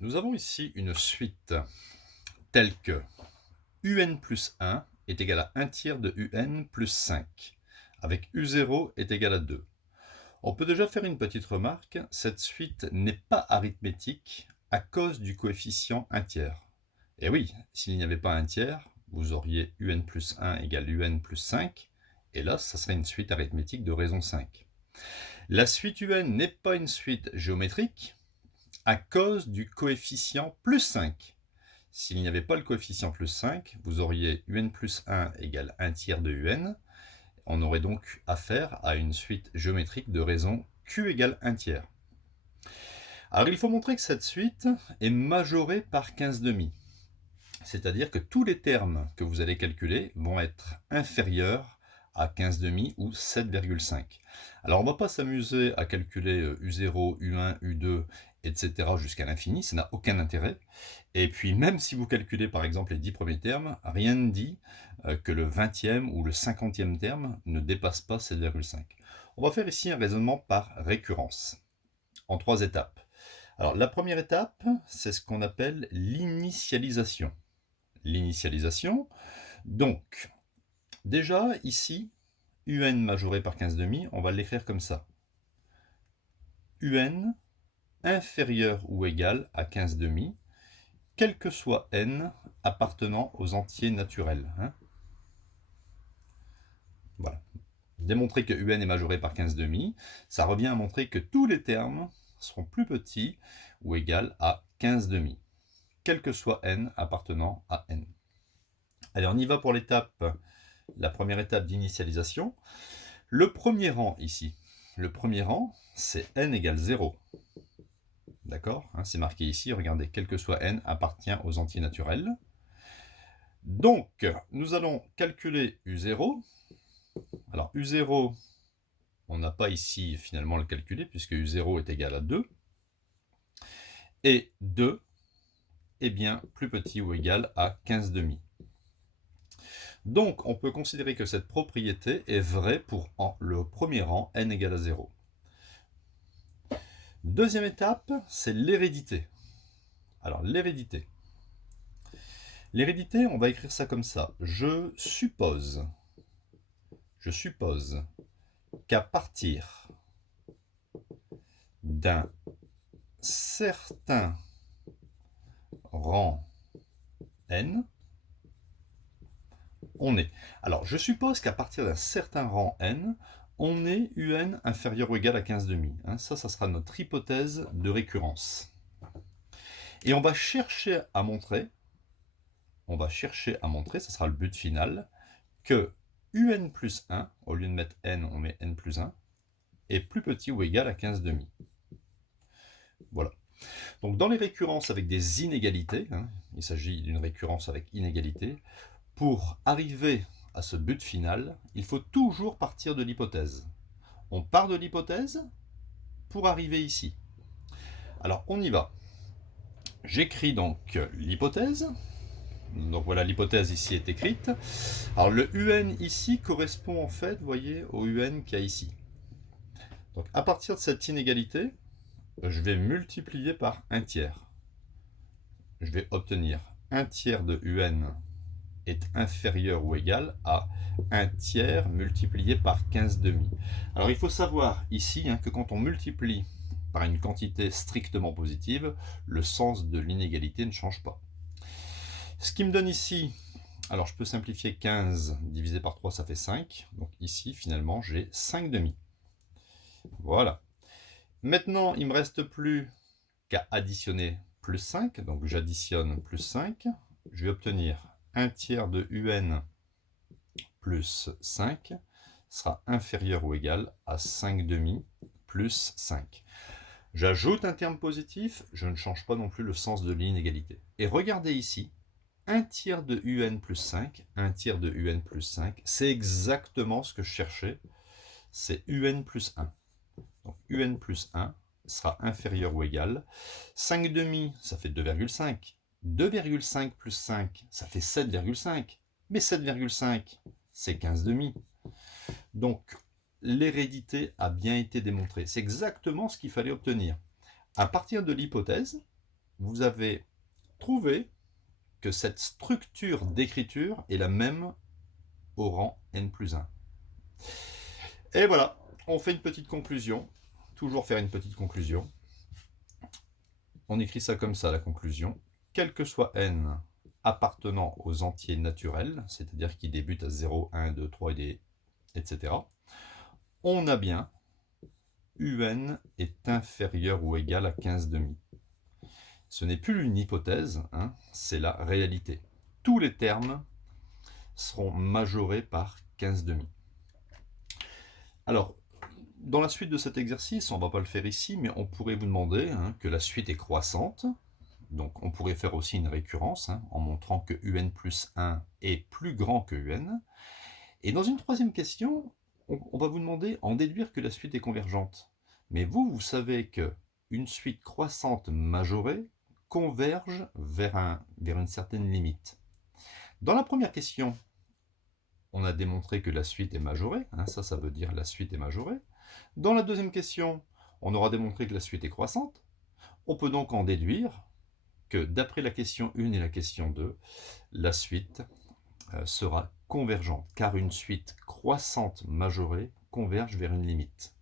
Nous avons ici une suite telle que un plus 1 est égal à 1 tiers de un plus 5, avec u0 est égal à 2. On peut déjà faire une petite remarque, cette suite n'est pas arithmétique à cause du coefficient 1 tiers. Et oui, s'il n'y avait pas 1 tiers, vous auriez un plus 1 égale un plus 5, et là, ça serait une suite arithmétique de raison 5. La suite un n'est pas une suite géométrique à cause du coefficient plus 5. S'il n'y avait pas le coefficient plus 5, vous auriez un plus 1 égale 1 tiers de un. On aurait donc affaire à une suite géométrique de raison q égale 1 tiers. Alors il faut montrer que cette suite est majorée par 15 demi. C'est-à-dire que tous les termes que vous allez calculer vont être inférieurs à 15 demi ou 7,5. Alors on ne va pas s'amuser à calculer U0, U1, U2, etc. jusqu'à l'infini, ça n'a aucun intérêt. Et puis même si vous calculez par exemple les 10 premiers termes, rien ne dit que le 20e ou le 50e terme ne dépasse pas 7,5. On va faire ici un raisonnement par récurrence, en 3 étapes. Alors la première étape, c'est ce qu'on appelle l'initialisation. L'initialisation, donc déjà ici, un majoré par 15 demi, on va l'écrire comme ça. un inférieur ou égal à 15 demi, quel que soit n appartenant aux entiers naturels. Voilà. Démontrer que un est majoré par 15 demi, ça revient à montrer que tous les termes seront plus petits ou égal à 15 demi, quel que soit n appartenant à n. Allez, on y va pour la première étape d'initialisation. Le premier rang ici, le premier rang, c'est n égale 0. D'accord, c'est marqué ici, regardez, quel que soit n appartient aux entiers naturels. Donc, nous allons calculer U0. Alors, U0, on n'a pas ici finalement le calculer, puisque U0 est égal à 2. Et 2 est bien plus petit ou égal à 15 demi. Donc, on peut considérer que cette propriété est vraie pour le premier rang, n égale à 0. Deuxième étape, c'est l'hérédité. Alors, l'hérédité. L'hérédité, on va écrire ça comme ça. Je suppose qu'à partir d'un certain rang n, on est. Alors, je suppose qu'à partir d'un certain rang n, on est un inférieur ou égal à 15 demi. Ça sera notre hypothèse de récurrence. Et on va chercher à montrer, ça sera le but final, que un plus 1, au lieu de mettre n, on met n plus 1, est plus petit ou égal à 15 demi. Voilà. Donc dans les récurrences avec des inégalités, il s'agit d'une récurrence avec inégalité, pour arriver à ce but final, il faut toujours partir de l'hypothèse. On part de l'hypothèse pour arriver ici. Alors on y va. J'écris donc l'hypothèse. Donc voilà, l'hypothèse ici est écrite. Alors le un ici correspond en fait, vous voyez, au un qu'il y a ici. Donc à partir de cette inégalité, je vais multiplier par 1 tiers. Je vais obtenir 1 tiers de un est inférieur ou égal à 1 tiers multiplié par 15 demi. Alors il faut savoir ici que quand on multiplie par une quantité strictement positive, le sens de l'inégalité ne change pas. Ce qui me donne ici, alors je peux simplifier 15 divisé par 3, ça fait 5. Donc ici, finalement, j'ai 5 demi. Voilà. Maintenant, il ne me reste plus qu'à additionner plus 5. Donc j'additionne plus 5. Je vais obtenir 1 tiers de un plus 5 sera inférieur ou égal à 5 demi plus 5. J'ajoute un terme positif, je ne change pas non plus le sens de l'inégalité. Et regardez ici, 1 tiers de un plus 5, 1 tiers de un plus 5, c'est exactement ce que je cherchais, c'est un plus 1. Donc un plus 1 sera inférieur ou égal. 5 demi, ça fait 2,5. 2,5 plus 5, ça fait 7,5. Mais 7,5, c'est 15 demi. Donc, l'hérédité a bien été démontrée. C'est exactement ce qu'il fallait obtenir. À partir de l'hypothèse, vous avez trouvé que cette structure d'écriture est la même au rang n plus 1. Et voilà, on fait une petite conclusion. Toujours faire une petite conclusion. On écrit ça comme ça, la conclusion. Quel que soit n appartenant aux entiers naturels, c'est-à-dire qui débutent à 0, 1, 2, 3, etc., on a bien un est inférieur ou égal à 15 demi. Ce n'est plus une hypothèse, hein, c'est la réalité. Tous les termes seront majorés par 15 demi. Alors, dans la suite de cet exercice, on ne va pas le faire ici, mais on pourrait vous demander que la suite est croissante. Donc on pourrait faire aussi une récurrence en montrant que un plus 1 est plus grand que un. Et dans une troisième question, on va vous demander en déduire que la suite est convergente. Mais vous savez qu'une suite croissante majorée converge vers une certaine limite. Dans la première question, on a démontré que la suite est majorée. Ça veut dire la suite est majorée. Dans la deuxième question, on aura démontré que la suite est croissante. On peut donc en déduire que d'après la question 1 et la question 2, la suite sera convergente, car une suite croissante majorée converge vers une limite.